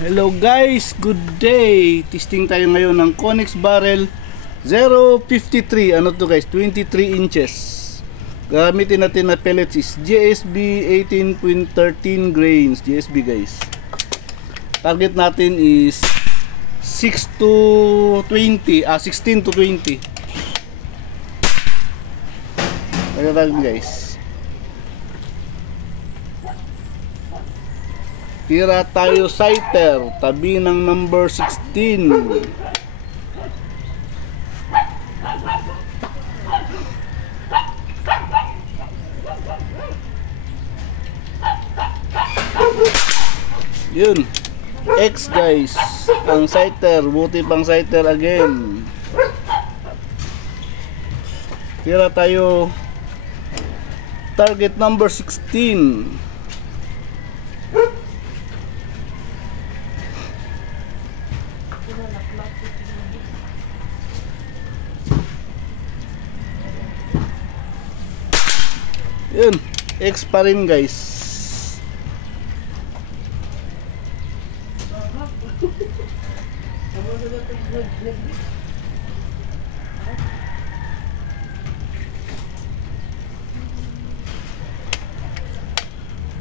Hello guys, good day. Testing tayo ngayon ng Connex Barrel 053. Ano to guys? 23 inches. Gamitin natin na pellets is GSB 18.13 grains. GSB guys. Target natin is 6 to 20, 16 to 20. Target guys. Tira tayo sighter, tabi ng number 16. Yun, X guys, ang sighter, buti pang sighter again. Tira tayo target number 16. Yun, X pa rin guys.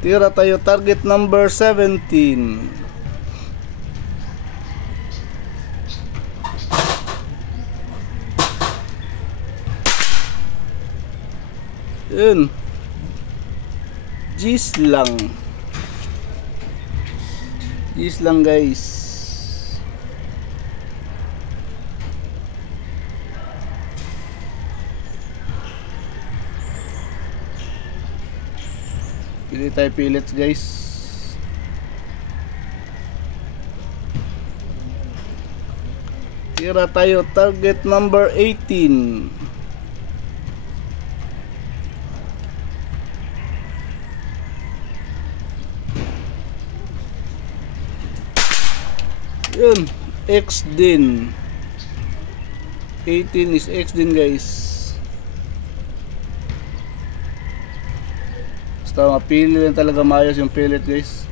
Tira tayo target number 17. Yun, G's lang. G's lang guys. Pili tayo pellets guys. Tira tayo target number 18. Yun, X din. 18 is X din guys. Basta mapili lang talaga maayos yung pellet guys.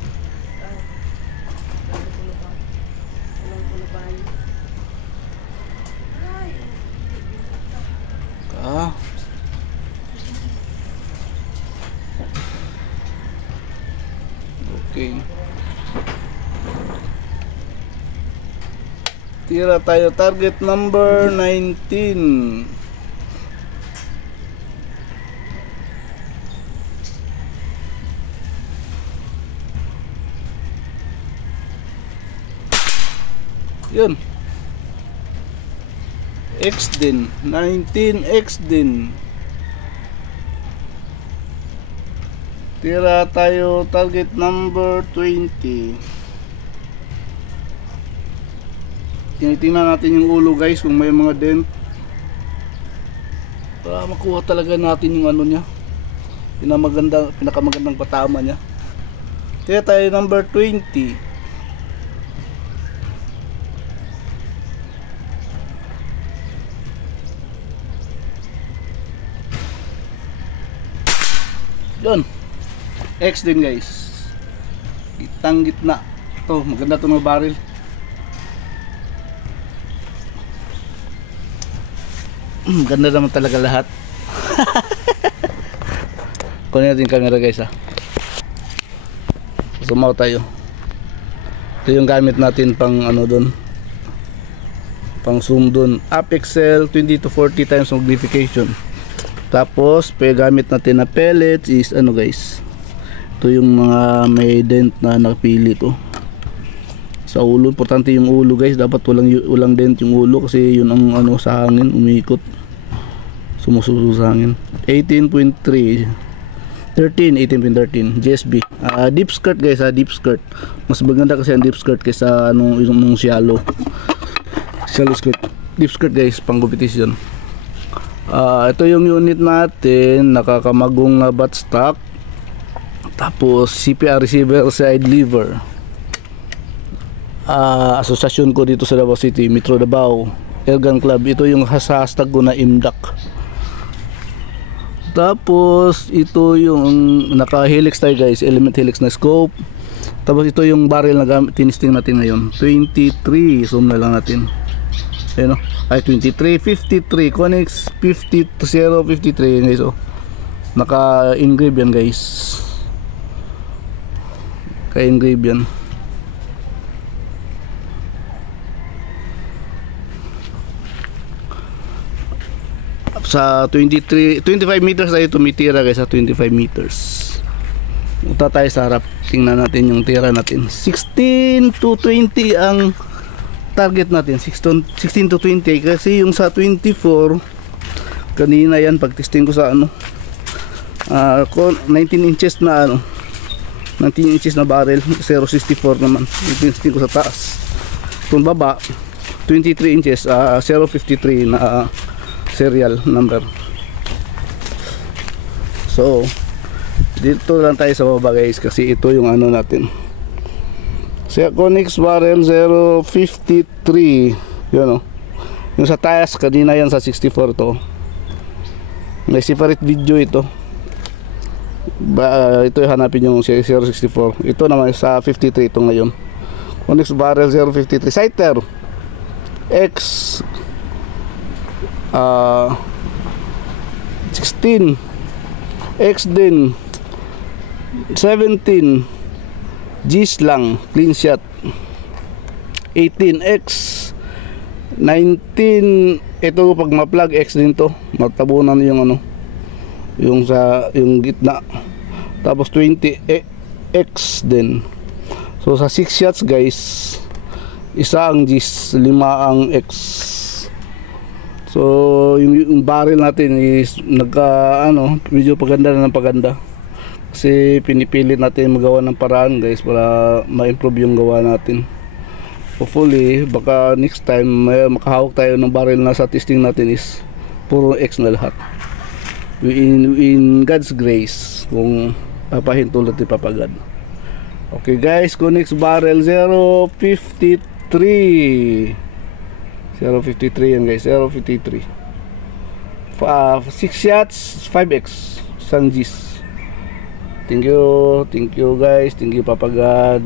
Okay. Tira tayo target number 19. Yun, X din, 19X din. Tira tayo target number 20. Tinitingnan natin yung ulo guys kung may mga dent para makuha talaga natin yung ano nya, pinakamagandang patama nya. Kaya tayo number 20. Yun, X din guys, gitang gitna to. Maganda to ng barrel. Ganda naman talaga lahat. Kunin natin yung camera guys ha. Sumaw tayo. Ito yung gamit natin pang ano dun, pang zoom dun. Apexel 20 to 40 times magnification. Tapos gamit natin na pellets is ano guys, ito yung mga may dent na napili ko sa ulo. Importante yung ulo guys, dapat walang dent yung ulo kasi yun ang ano sa hangin, umiikot, sumusulo sa hangin. 18.3 18.13 GSB. Deep skirt guys ha, deep skirt. Mas maganda kasi ang deep skirt kaysa yung shallow skirt. Deep skirt guys, pang competition. Ito yung unit natin, nakakamagong na buttstock. Tapos CPR receiver, side lever. Asosasyon ko dito sa Davao City, Metro Davao Airgun Club. Ito yung hashtag ko na IMDAC. Tapos ito yung naka helix tayo guys, element helix na scope. Tapos ito yung barrel na tinisting natin ngayon, 23. Zoom na lang natin. Ayun o, ay 23, 53, Conex 5053 guys. Oh, naka-engrave yan guys, ka-engrave yan. Sa 25 meters tayo tumitira guys, sa 25 meters. Punta tayo sa harap, tingnan natin yung tira natin. 16 to 20 ang target natin, 16 to 20, kasi yung sa 24 kanina yan pag testing ko sa 19 inches na 19 inches na barrel, 0.64 naman yung testing ko sa taas. Itong baba 23 inches, 0.53 na serial number. So dito lang tayo sa baba guys, kasi ito yung natin, sa Conex barrel 0.53 yun yung sa taas kanina yan sa 64. To may separate video ito, ito yung hanapin yung 0.64. Ito naman sa 53, ito ngayon Conex barrel 0.53 Sighter X 16 X din 17 G's lang, clean shot 18X 19. Ito pag ma-plug X din to, matabunan yung yung sa yung gitna. Tapos 20X din. So sa 6 shots guys, isa ang G's, 5 ang X. So yung barrel natin is medyo paganda na ng paganda, kasi pinipilit natin magawa ng paraan guys para ma-improve yung gawa natin. Hopefully baka next time makahawak tayo ng barrel na sa testing natin is puro X na lahat, in God's grace, kung papahintulot ni Papa God. Okay guys, Conex barrel 0.53 yan guys, 0.53 6 shots 5X Sanjis. Thank you guys, thank you Papa God.